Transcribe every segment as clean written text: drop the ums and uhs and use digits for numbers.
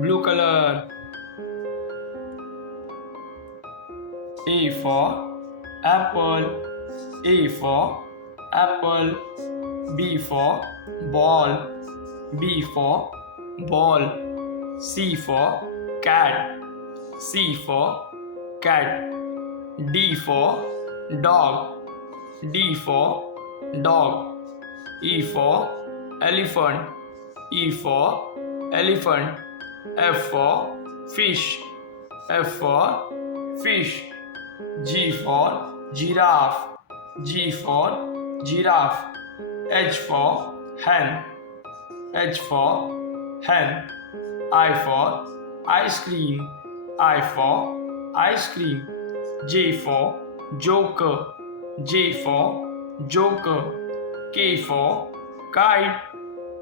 blue color. A for apple. A for apple. B for ball. B for ball. C for cat. C for cat. D for dog. D for dog. E for elephant. E for elephant. F for fish. F for fish. G for giraffe. G for giraffe. H for hen. H for hen. I for ice cream. I for ice cream. J for joker. J for joker. K for kite.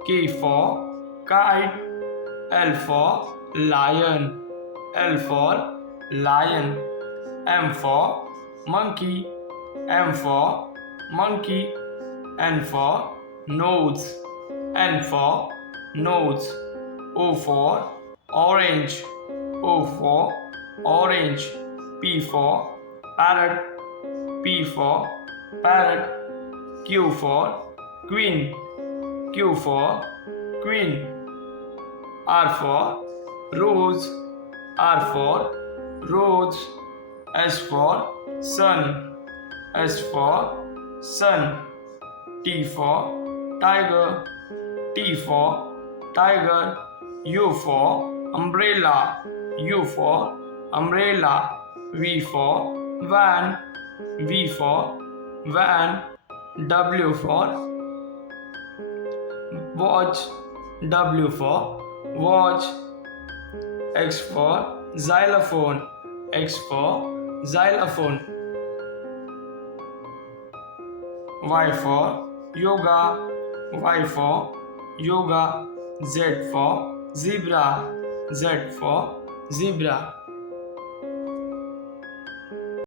K for kite. L for lion. L for lion. M for monkey. M for monkey. N for nose. N for nose. O for orange. O for orange. P for parrot. P for parrot. Q for queen. Q for queen. R for rose. R for rose. S for sun. S for sun. T for tiger. T for tiger. U for umbrella. U for umbrella. V for van. V for van. W for watch. W for watch. X for xylophone. X for xylophone. Y for yoga. Y for yoga. Z for zebra. Z for zebra.